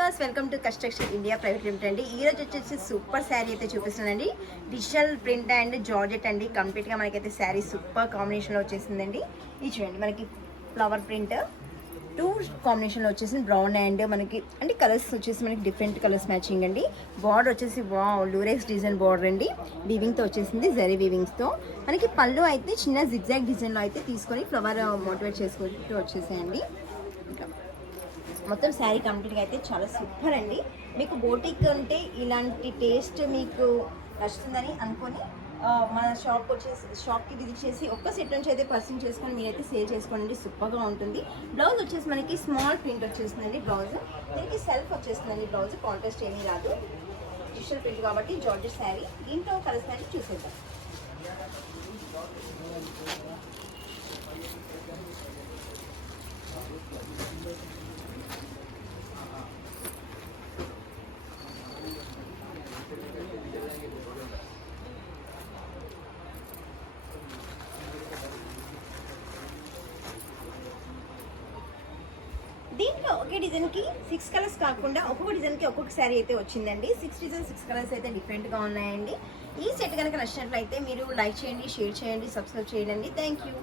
Viewers, welcome to construction India private limited అండి. ఈ రోజు వచ్చేసి సూపర్ శారీ అయితే చూపిస్తున్నానండి. డిజిటల్ ప్రింట్ అండ్ జార్జెట్ అండి. కంప్లీట్గా మనకైతే శారీ సూపర్ కాంబినేషన్లో వచ్చేసిందండి. ఇది చూడండి, మనకి ఫ్లవర్ ప్రింట్ టూ కాంబినేషన్లో వచ్చేసింది. బ్రౌన్ అండ్ మనకి అంటే కలర్స్ వచ్చేసి మనకి డిఫరెంట్ కలర్స్ మ్యాచింగ్ అండి. బార్డర్ వచ్చేసి లూరెక్స్ డిజైన్ బార్డర్ అండి. వీవింగ్తో వచ్చేసింది, జరీ వీవింగ్స్తో. మనకి పళ్ళు అయితే చిన్న జిగ్జాగ్ డిజైన్లో అయితే తీసుకొని ఫ్లవర్ మోటివేట్ చేసుకుంటూ వచ్చేసాయండి. మొత్తం శారీ కంప్లీట్గా అయితే చాలా సూపర్ అండి. మీకు బోటిక్ అంటే ఇలాంటి టేస్ట్ మీకు నచ్చుతుందని అనుకొని మన షాప్కి విజిట్ చేసి ఒక్క సెట్ నుంచి అయితే పర్సన్ చేసుకొని మీరైతే సేల్ చేసుకోండి. సూపర్గా ఉంటుంది. బ్లౌజ్ వచ్చేసి మనకి స్మాల్ ప్రింట్ వచ్చేస్తుందండి. బ్లౌజ్ దీనికి సెల్ఫ్ వచ్చేస్తుందండి. బ్లౌజ్ కాంట్రాస్ట్ ఏమీ రాదు, డిజిటల్ ప్రింట్ కాబట్టి జార్జెట్ శారీ. దీంట్లో కలర్ శారీ చూసేద్దాం. దీంట్లో ఒకే డిజైన్కి 6 కలర్స్ కాకుండా ఒక్కొక్క డిజైన్కి ఒక్కొక్క శారీ అయితే వచ్చిందండి. 6 డిజైన్ 6 కలర్స్ అయితే డిఫరెంట్గా ఉన్నాయండి. ఈ సెట్ కనుక నచ్చినట్లయితే మీరు లైక్ చేయండి, షేర్ చేయండి, సబ్స్క్రైబ్ చేయండి. Thank you.